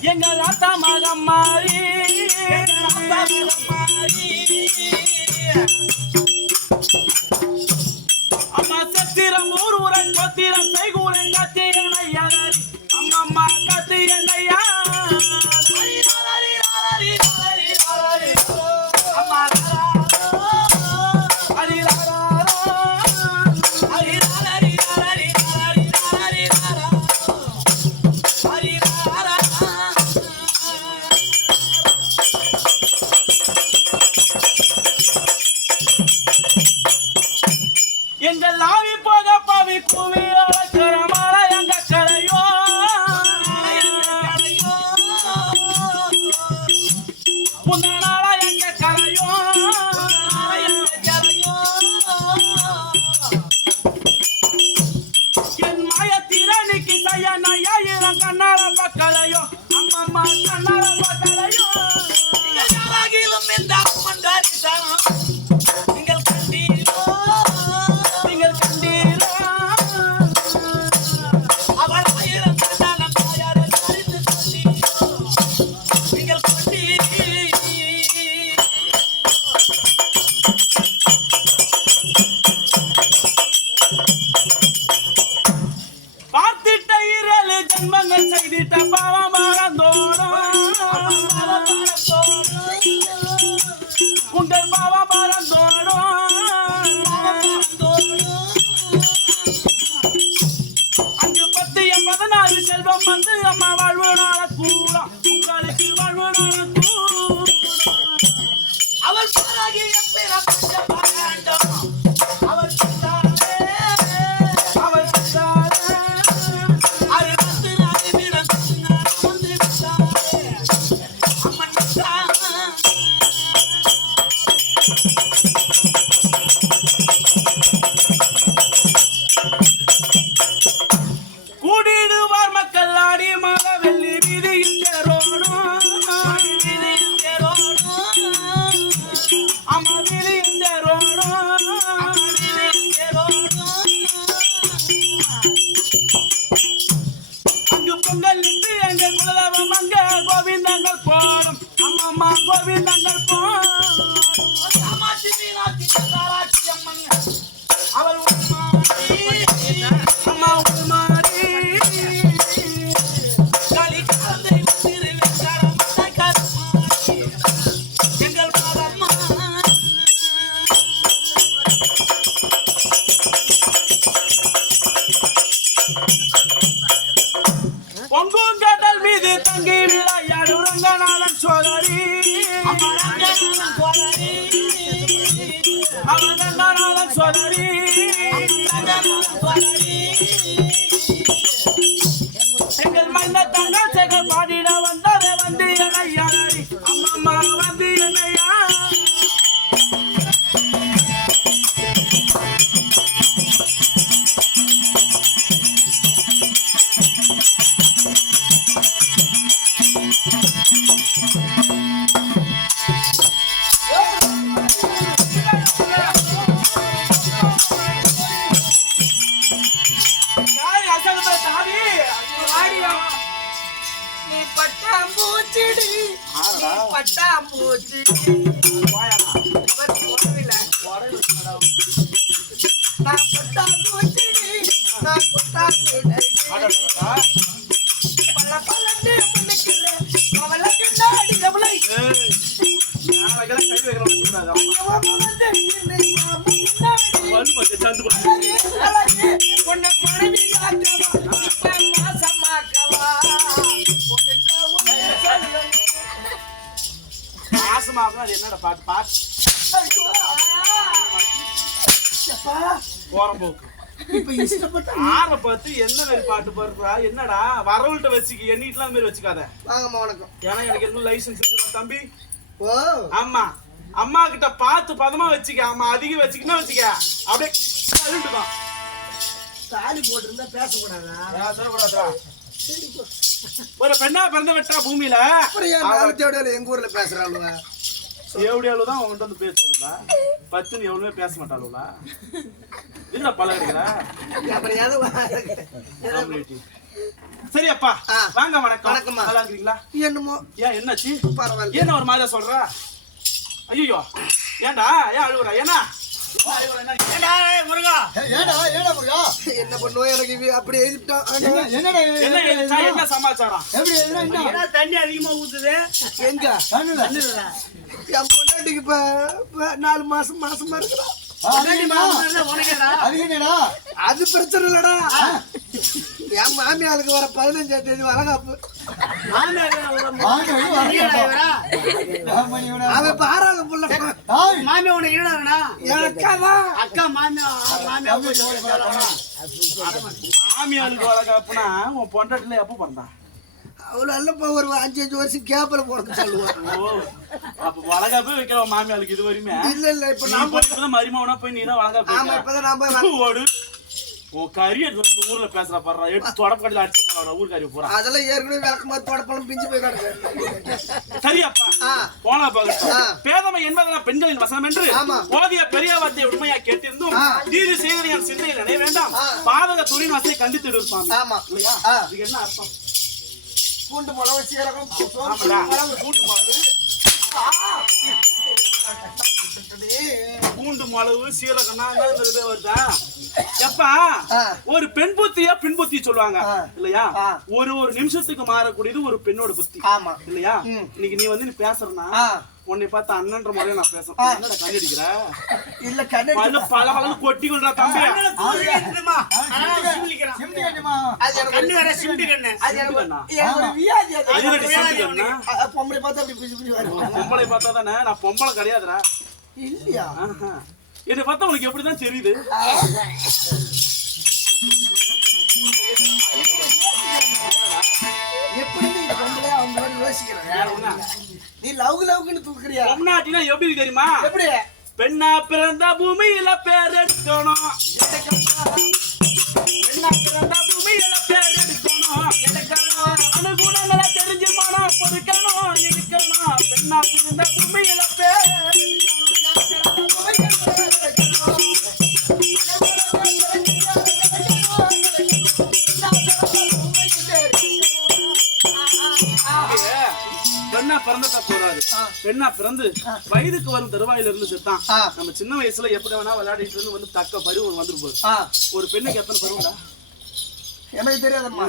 எங்கள் ஆத்தா மகம் மாறி. அதனால் செல்வம் வந்து அம்மா வாழ்வு நாள கூட. உங்களுக்கு வாழ்வு நாள போறம்போக்கு இப்ப இஷ்டப்பட்ட ஆற பார்த்து என்ன மாதிரி பாட்டு பாருக்குறா என்னடா? வரவள்கிட்ட வச்சுக்க எண்ணிட்டுலாம் மாதிரி வச்சுக்காத. வாங்கம்மா வணக்கம். ஏன்னா எனக்கு இன்னும் லைசன்ஸ் தம்பி. ஓ. ஆமா. அம்மா கிட்ட பார்த்து பதமா வச்சுக்க. ஆமா அதிகம் வச்சுக்கினா வச்சுக்க. அப்படியே அழுட்டுதான் தாலி போட்டிருந்தா பேசக்கூடாதா? பேசக்கூடாதா? ஒரு பெண்ணா பிறந்த வெட்டா பூமியில? எங்க ஊர்ல பேசுறாங்க எவ்வளோ எவ்வளோ தான் அவங்கள்ட்ட வந்து பேசுவாங்களா பத்துன்னு எவ்வளவுமே பேச மாட்டாளுங்களா இல்ல பழகுறீங்களா? சரி அப்பா வாங்க வணக்கம். வணக்கம் நல்லா இருக்கிறீங்களா என்னமோ? ஏன் என்னாச்சு? பரவாயில்ல. என்ன ஒரு மாதிரியா சொல்ற? ஐயோ ஏண்டா ஏன் அழுகுறா ஏன்னா? ஏண்டா முருகா. ஏண்டா என்ன பண்ணுவோம் எனக்கு அப்படி எழுதிட்டான் என்னடா? என்ன சமாச்சாரம். எப்படி தண்ணி அதிகமா ஊத்துது. எங்க? என் பொண்டாட்டிக்கு இப்ப நாலு மாசம் மாசமா இருக்கிறான் அது பிரச்சனை இல்லடா. என் மாமியாருக்கு வர பதினஞ்சாம் தேதி வேணா அவன் இப்ப ஆறாவது புள்ள மாமி உனக்கு எனக்காதான் அக்கா மாமி மாமி மாமியாருக்கு வளர்க்கப்புனா உன் பொண்டாட்டில எப்போ பிறந்தா? அவ்வளோ இல்லப்பா ஒரு அஞ்சு அஞ்சு வருஷம் கேப்பில் போறது சொல்லுவான். ஓ அப்ப வளகாப்பே வைக்கிற உன் மாமியாருக்கு இது வரையுமே. இல்ல இல்ல இப்ப நான் போய் மருமகனா போய் நீ தான் வளகாப்பு ஆமா வைக்கிற. இப்பதான் நான் போய் ஓடு. உன் எடுத்து வந்து ஊர்ல பேசுற பாடுறா எடுத்து தொடப்பக்கடியில் அடிச்சு போறா ஊர் கறி போறா அதெல்லாம் ஏற்கனவே விளக்குமாறு தொடப்பழம் பிஞ்சு போய் கிடக்கு. சரியப்பா. போனா ஆ. பேதமை என்பதெல்லாம் பெண்களின் வசனம் என்று. போதிய பெரிய வார்த்தை உண்மையா கேட்டிருந்தும். தீது செய்வது என் சிந்தையில் நினைய வேண்டாம். பாதக துணின் வசை கண்டித்து இருப்பாங்க ஆமா. இல்லையா? என்ன அர்த்தம்? பூண்டு மிளகு சீரகம் ஆமாடா. மிளகு, பூண்டு மிளகு சீரகம்னா வருதா? எப்பா. ஒரு பெண் புத்தியா பின் புத்தி சொல்லுவாங்க. இல்லையா. ஒரு ஒரு நிமிஷத்துக்கு மாறக்கூடியது ஒரு பெண்ணோட புத்தி. ஆமா. இல்லையா. இன்னைக்கு நீ வந்து நீ பேசுறனா. உன்னை பார்த்து அண்ணன்ற முறையில நான் பேசுறேன். என்னடா கண்ணடிக்கிற இல்ல கண்ணு பல பல பல கொட்டி கொண்டா தம்பி. கண்ணு. வேற சிமிட்டு கண்ணு. கண்ணா? கண்ணா? பொம்பளை பார்த்தா அப்படி பொம்பளை பார்த்தா தானே? நான் பொம்பளை கிடையாதுடா. இல்லையா. என்னை பார்த்தா உனக்கு எப்படிதான் தெரியுது? எப்படி நீ லவ் லவ்னு தூக்குறியா? பொம்னாட்டினா எப்படி தெரியுமா? எப்படி? பெண்ணா பிறந்த பூமியில பேர் எடுக்கணும். பெண்ணா பிறந்த பூமியில பேர் எடுக்கணும். அனுகுணங்களை தெரிஞ்சு மனம் பொறுக்கணும் இருக்கணும்? பெண்ணா பிறந்த பூமியில பிறந்துட்டா போறாது. பெண்ணா பிறந்து வயதுக்கு வரும் தருவாயில இருந்து செத்தான். நம்ம சின்ன வயசுல எப்படி வேணா விளையாடிட்டு இருந்து வந்து தக்க பருவம் ஆ, ஒரு பெண்ணுக்கு எத்தனை பருவம்டா? எனக்கு தெரியாதம்மா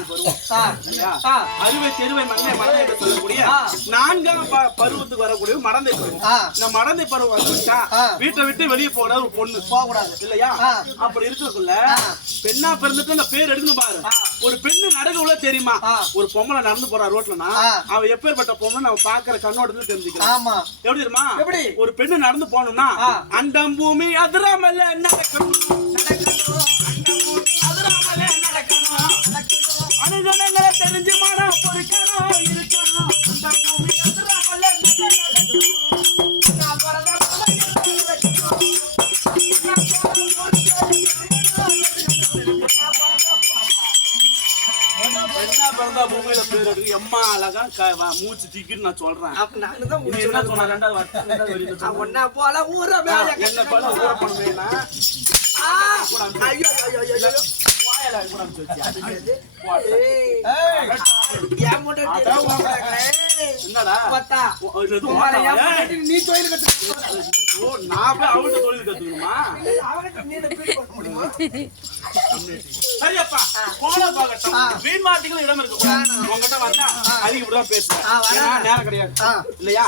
அறுவை தெருவை மங்கை மறந்தை என்று சொல்லக்கூடிய. நான்காம் பருவத்துக்கு வரக்கூடிய மடந்தை பருவம். இந்த மடந்தை பருவம் வந்துட்டா. வீட்டை விட்டு வெளியே போட ஒரு பொண்ணு போகக்கூடாது இல்லையா. அப்படி இருக்கக்குள்ள. பெண்ணா பிறந்துட்டு அந்த பேர் எடுக்கணும் பாரு. ஒரு பெண்ணு நடக்க உள்ள தெரியுமா. ஒரு பொம்பளை நடந்து போறா ரோட்லனா. அவ எப்பேற்பட்ட பொண்ணு நம்ம பாக்குற கண்ணோட்டத்துல தெரிஞ்சுக்கலாம் எப்படி தெரியுமா எப்படி? ஒரு பெண்ணு நடந்து ஆ. அண்டம் பூமி அதிராமல்ல நடக்கணும் நடக்கணும் அண்டம் பூமி அதிராமல்ல நடக்கணும் அனுகணங்களை தெரிஞ்சு மனம் பொறுக்கணும் இருக்கணும். அண்டம் பூமி அதிராமல்ல என்ன பிறந்தா பூமியில பேர் இருக்கு? எம்மா அழகா க- வ- மூச்சு திக்கிட்டு நான் சொல்றேன். என்ன சொன்ன? ரெண்டாவது. ஒன்னா போல என்ன போல. ஊற பண்ணுவேனா ஆ, ஐயோ ஐயோ ஐயோ. என் பொண்டாட்டி நீ தொழில் கத்துக்க. நான் போய் தொழில் கத்துக்கணுமா? சரியப்பா பாக்கட்டும். வீண் இடம் இருக்கு உங்ககிட்ட வந்தா அதிக இப்படிதான் பேசுவேன். நேரம் கிடையாது. இல்லையா.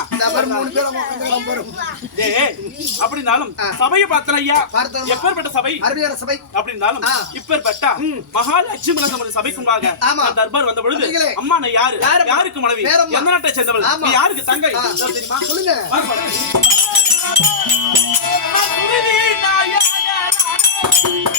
ஏய் அப்படின்னாலும். சபையை பார்த்தன ஐயா. எப்பேற்பட்ட சபை? அருமையான சபை. அப்படின்னாலும். இப்பேற்பட்ட மகாலட்சுமி தர்பார் வந்த பொழுது. அம்மா நான் யாரு? யாரு? யாருக்கு மனைவி. எந்த நாட்டை சேர்ந்தவள். யாருக்கு தங்கை? தெரியுமா? சொல்லுங்க. நாயகனான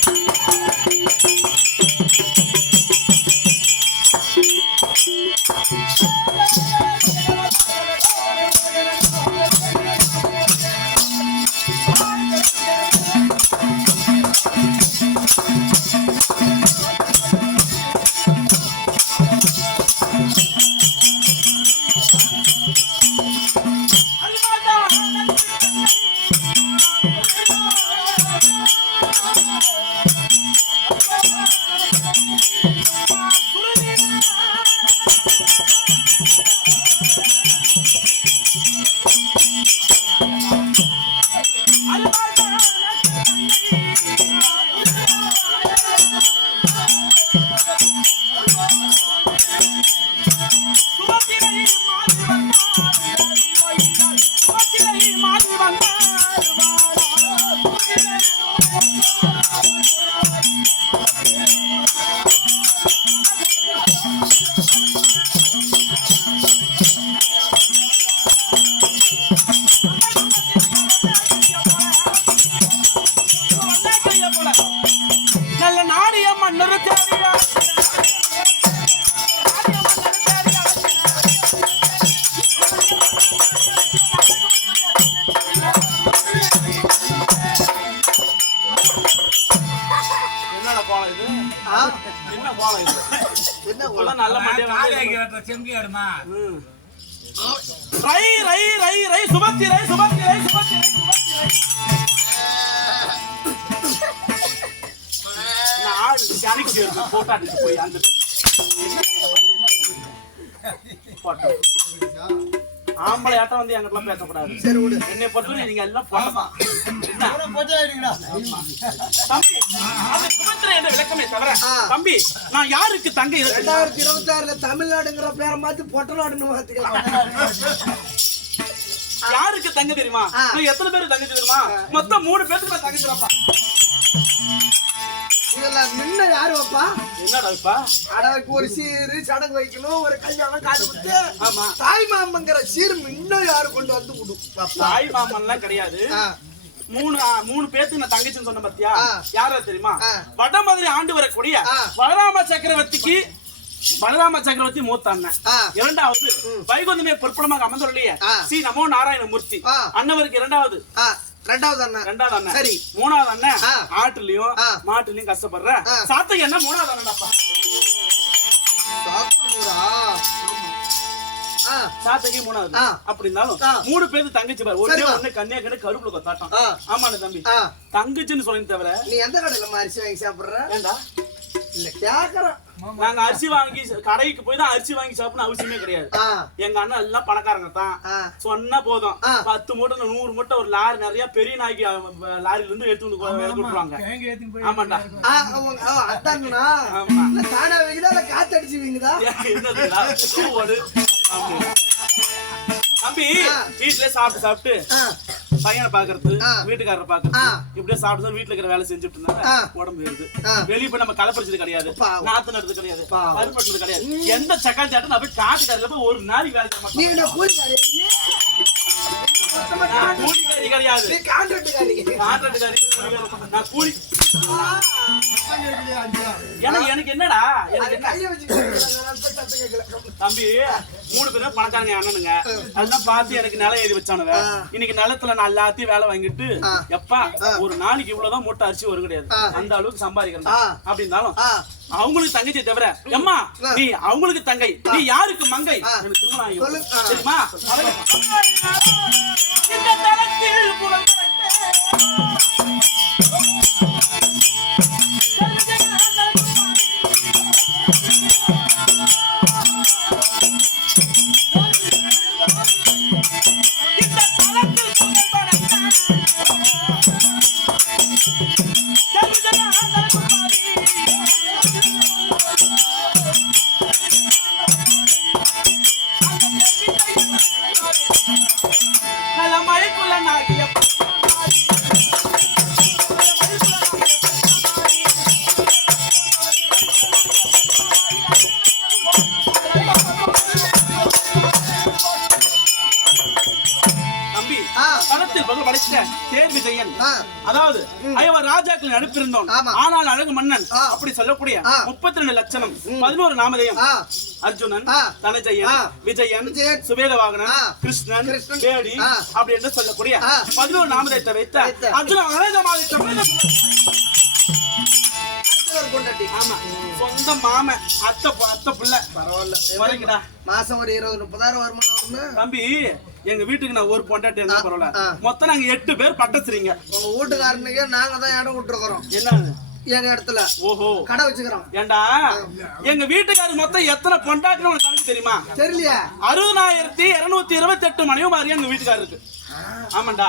என்ன பாலம் என்ன நல்ல மண்டியா செங்கி ஆடுமா ரை போய் அந்த ஆம்பளை ஆட்டம் வந்து எங்கிட்ட பேசக்கூடாது. என்னை பொறுத்தவரை நீங்க எல்லாம் போட்டமா போட்டா என்ற விளக்கமே தவிர. தம்பி நான் யாருக்கு தங்கை ரெண்டாயிரத்தி இருபத்தி ஆறுல தமிழ்நாடுங்கிற பேரை மாத்தி பொட்டநாடுன்னு மாத்திக்கலாம். யாருக்கு தங்க தெரியுமா? எத்தனை பேருக்கு தங்க தெரியுமா? மொத்தம் மூணு பேருக்கு நான் தங்கச்சிரப்பா இதுல முன்ன யாரு வைப்பா என்னடா அடவைக்கு ஒரு சீரு சடங்கு வைக்கணும் ஒரு கல்யாணம் காது குத்து. ஆமா. தாய் மாமங்கிற சீர் இன்னும் யாரு கொண்டு வந்து விடும் தாய் மாமன்லாம் கிடையாது. மூணு மூணு பேத்துக்கு நான் தங்கச்சின்னு சொன்ன பாத்தியா. யாரா தெரியுமா ஆ. வடமதுரை ஆண்டு வரக்கூடிய. பலராம சக்கரவர்த்திக்கு பலராம சக்கரவர்த்தி மூத்த அண்ணன். இரண்டாவது வைகுந்தமே பொற்படமாக அமர்ந்துள்ளே. ஸ்ரீ நமோ நாராயணமூர்த்தி. அண்ணவருக்கு இரண்டாவது ரெண்டாவது அண்ணன் ரெண்டாவது அண்ணன் சரி. மூணாவது அண்ணன். ஆட்டுலயும். மாட்டுலயும் கஷ்டப்படுற. சாத்தகி அண்ணன் மூணாவது அண்ணன்ப்பா சாத்தகி மூணாவது. அப்படி இருந்தாலும். மூணு பேருக்கு தங்கச்சி பாரு சரிம்மா. ஒண்ணு கன்னியா கண்ணு கருப்புல கொத்தாட்டம் ஆ. ஆமாண்ணே தம்பி. தங்கச்சின்னு சொல்லி தவிர நீ எந்த கடையில அரிசி வாங்கி சாப்பிடுற ஏண்டா இல்ல கேக்குறேன் நாங்க அரிசி வாங்கி கடைக்கு போய் தான் அரிசி வாங்கி சாப்பிடணும் அவசியமே கிடையாது எங்க அண்ணன் எல்லாம் பணக்காரங்க தான். சொன்னா போதும். பத்து மூட்டை நூறு மூட்டை ஒரு லாரி நிறைய பெரிய நாய்க்கு லாரில இருந்து எடுத்து வந்து கொ- இறக்கி விட்டுருவாங்க ஆமாண்டா அதாங்கண்ணா. ஆமா. காத்தடிச்சு வைக்குதா என்னதுடா? தம்பி. வீட்டுல சாப்பிட்டு சாப்பிட்டு பையனை பாக்குறது. வீட்டுக்காரரை பாக்குறது. இப்படியே சாப்பிட்டு வீட்டுல இருக்கிற வேலை செஞ்சுட்டு இருந்தா ஆ. உடம்பு ஆ. வெளிய போய் நம்ம கலப்பறிச்சது கிடையாது. நாத்து நடுறது கிடையாது. பருப்பட்டது கிடையாது எந்த சக்கால் சாட்டும் நான் போய் காட்டுக்காரில போய் ஒரு நாளைக்கு வேலை செய்ய மாட்டேன் கூலிக்காரி நான் கூலிக்காரி கிடையாது நீ கான்ட்ராக்டுக்காரி கான்ட்ராக்டுக்காரி நான் கூலி ஏன்னா எனக்கு என்னடா எனக்கு என்ன வச்சு தம்பி மூணு பேரும் பணக்காரங்க அண்ணனுங்க அதெல்லாம் பார்த்து எனக்கு நிலம் ஏறி வச்சானுங்க இன்னைக்கு நிலத்துல நான் எல்லாத்தையும் வேலை வாங்கிட்டு எப்பா ஒரு நாளைக்கு இவ்வளவுதான் மூட்டை அரிசி வரும் கிடையாது அந்த அளவுக்கு சம்பாதிக்கிறேன் ஆ. அப்படி இருந்தாலும் அவங்களுக்கு தங்கச்சி தவிர. எம்மா ஆ. நீ அவங்களுக்கு தங்கை. நீ யாருக்கு மங்கை. தெரியுமா? இந்த தளத்தில் புகழ்பெற்ற தேர்வு செய்யன். அதாவது ஐவர் ராஜாக்கள் அனுப்பியிருந்தோம். ஆனால் அழகு மன்னன். அப்படி சொல்லக்கூடிய. முப்பத்தி ரெண்டு லட்சணம் பதினோரு நாமதேயம் அர்ஜுனன். தனஜயன். விஜயன் சுவேதவாகனன். கிருஷ்ணன் ஆ. அப்படி என்று சொல்லக்கூடிய. பதினோரு நாமதேயத்தை வைத்த. அர்ஜுனன் அழகமாக சொந்த மாம அத்தை அத்தை பிள்ளை பரவாயில்ல மாசம் ஒரு இருபது முப்பதாயிரம் வருமானம் வரும்னு தம்பி எங்க வீட்டுக்கு நான் ஒரு பொண்டாட்டி இருந்தா. பரவாயில்ல. மொத்தம் நாங்க எட்டு பேர் பட்டத்துறீங்க உங்க வீட்டுக்காரனுக்கு நாங்க தான் இடம் விட்டுருக்குறோம் என்ன எங்க இடத்துல. ஓஹோ. கடை வச்சுக்கிறோம். ஏண்டா? எங்க வீட்டுக்காரர் மொத்தம் எத்தனை பொண்டாட்டின்னு உனக்கு கணக்கு தெரியுமா? தெரியலையா. அறுபதாயிரத்தி இருநூத்தி இருபத்தி எட்டு மணியும் மாதிரி எங்க வீட்டுக்காரருக்கு ஆமாண்டா.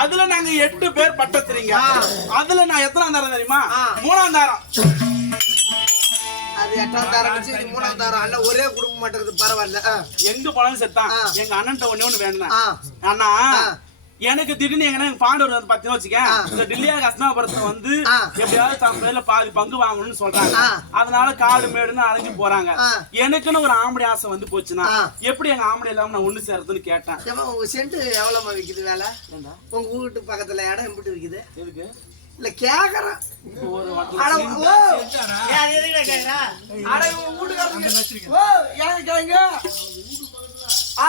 அதுல நாங்க எட்டு பேர் பட்டத்துறீங்க. அதுல நான் எத்தனாம் தாரம் தெரியுமா. மூணாம் தாரம். தாரம் வச்சு இது மூணாம் தாரம் அல்ல ஒரே குடும்பம் மாட்டேங்குது பரவாயில்ல. எங்க போனாலும் செத்தான். எங்க அண்ணன்ட்ட ஒண்ணு ஒண்ணு வேணும். அண்ணா. எனக்கு திடீர்னு எங்க பாண்டவர் வந்து பாத்தீங்கன்னா வச்சுக்க ஆ. இந்த டில்லியா கஸ்னாபுரத்துல வந்து. எப்படியாவது தம் பேர்ல பாதி பங்கு வாங்கணும்னு சொல்றாங்க. அதனால காடு மேடுன்னு அலைஞ்சு போறாங்க. எனக்குன்னு ஒரு ஆம்பளை ஆசை வந்து போச்சுன்னா. எப்படி எங்க ஆம்பளை இல்லாம நான் ஒண்ணு சேர்றதுன்னு கேட்டேன் உங்க சென்ட் எவ்வளவுமா விக்குது வேலை? உங்க வீட்டு பக்கத்துல இடம் எப்படி விக்குது எதுக்கு இல்ல கேக்குறேன் ஓ, ஏன் அது எதுக்குடா கேக்குறா? அட, உங்க வீட்டுக்காரருக்கு- ஓ, ஏங்க கேங்க? ஆ.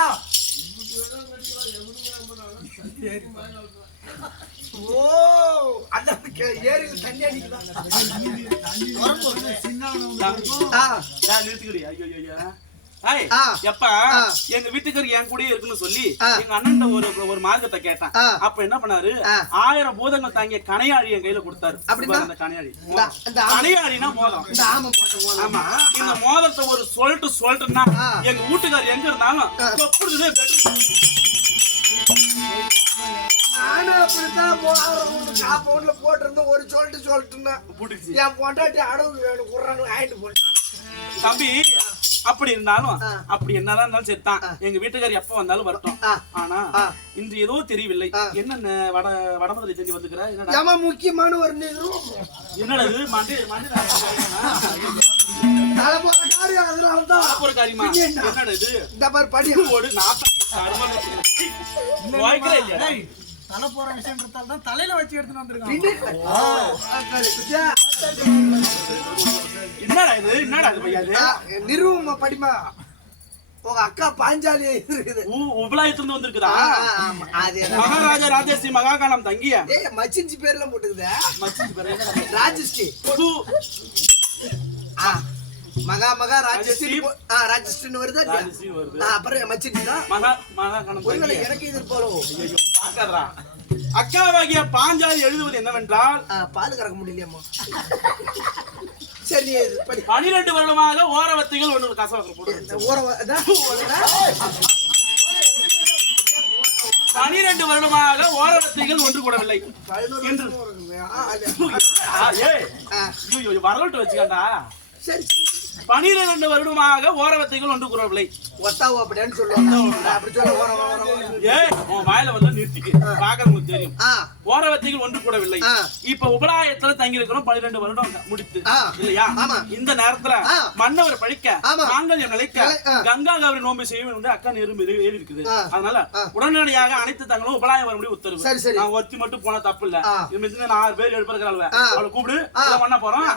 ஓ, அந்த கே- ஏரியில தண்ணி அடிக்குதா? ஆ, நான் நிறுத்திக்கிடி ஐயோ ஐயோ. எப்பா. எங்க வீட்டுக்காரர் என் கூடயே இருக்குன்னு சொல்லி. எங்க அண்ணன் ஒரு ஒரு மார்க்கத்தை கேட்டான். அப்ப என்ன பண்ணாரு. ஆயிரம் பூதங்கள் தாங்கிய கனையாழி என் கையில கொடுத்தாரு? அந்த கனையாழி. கனையாழினா மோதிரம் இந்த ஆமை. மோதிரத்தை ஒரு சொல்லிட்டு சொல்லிட்டுன்னா. எங்க வீட்டுக்காரர் எங்க இருந்தாலும் நானும் அப்படித்தான் காம்பவுண்ட்ல போட்டிருந்தேன். ஒரு சொல்லிட்டு சொல்லிட்டுன்னா புடிச்சு. என் பொண்டாட்டி அடவு வேணும். குர்றானு ஆயிட்டு போட்டான் தம்பி அப்படி இருந்தாலும். அப்படி என்னதான் இருந்தாலும் சரிதான் எங்க வீட்டுக்காரர் எப்ப வந்தாலும் வரட்டும். ஆனா. இன்று ஏதோ தெரியவில்லை. ஆ. என்னென்ன வட வடமதுரை செஞ்சு வந்துக்கிற என்னடா? ஏமா முக்கியமான ஒரு என்னடா இது மண்டி தலையில வச்சு எடுத்துட்டு வந்திருக்கான். என்னடா இது? என்னடா இது பையா இது நிறுவமா படிமா உங்க அக்கா பாஞ்சாலி இருக்குது. உபலாயத்துல வந்திருக்குதா? மகாராஜா ராஜேஸ்ரீ மகாகாலம் தங்கிய? ஏய் மச்சின்சி பேர்ல போட்டுக்குதா. மச்சி பேரு என்னடா? ராஜஸ்ரீ. ஆ, மகா மகா ராஜஸ்ரீ? ஆ, ராஜஸ்ரீன்னு வருதா? ராஜஸ்ரீ வருது. அப்புறம் மச்சின்சி தான். மகா ஒருவேளை தங்கிய. எனக்கு இது பார்க்காதடா. அக்காவாகிய பாஞ்சாலி எழுதுவது என்னவென்றால் பால் கறக்க முடியலையம்மா. சரி பனிரெண்டு வருடமாக ஓரவத்திகள் ஒன்று கசவக்கம் போடு இந்த ஊற வ- அதான். பனிரெண்டு வருடமாக ஓரவத்திகள் ஒன்று கூடவில்லை. என்று- வரலாற்று வச்சுக்கண்டா. சரி. பனிரெண்டு வருடமாக ஓரவத்திகள் ஒன்று கூறவில்லை ஒத்தாவு அப்படின்னு சொல்லுவாங்க அப்படி சொல்ல உன் வாயில வந்து நிறுத்திக்கு பாக்கிறவங்களுக்கு தெரியும் ஓரவத்திகள் ஒன்று கூடவில்லை. இப்ப உபலாயத்துல தங்கி இருக்கிறோம் பன்னிரெண்டு வருடம் முடித்து. இல்லையா. இந்த நேரத்துல. மன்னவர் பழிக்க. நாங்கள் நிலைக்க. கங்கா கௌரி நோம்பு செய்ய வந்து அக்கா நெரும்பு எழுதி இருக்குது. அதனால. உடனடியாக அனைத்து தங்களும் உபலாயம் வர முடியும் உத்தரவு. நான் ஒருத்தி மட்டும் போனா தப்பு இல்ல. இது நான் ஆறு பேர் எழுப்பிருக்கிறாள். அவளை கூப்பிடு பண்ண போறோம்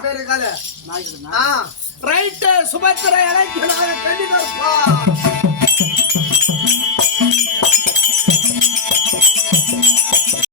ரைட்டு சுபத்திரை இலக்கியனாக கண்டிப்பா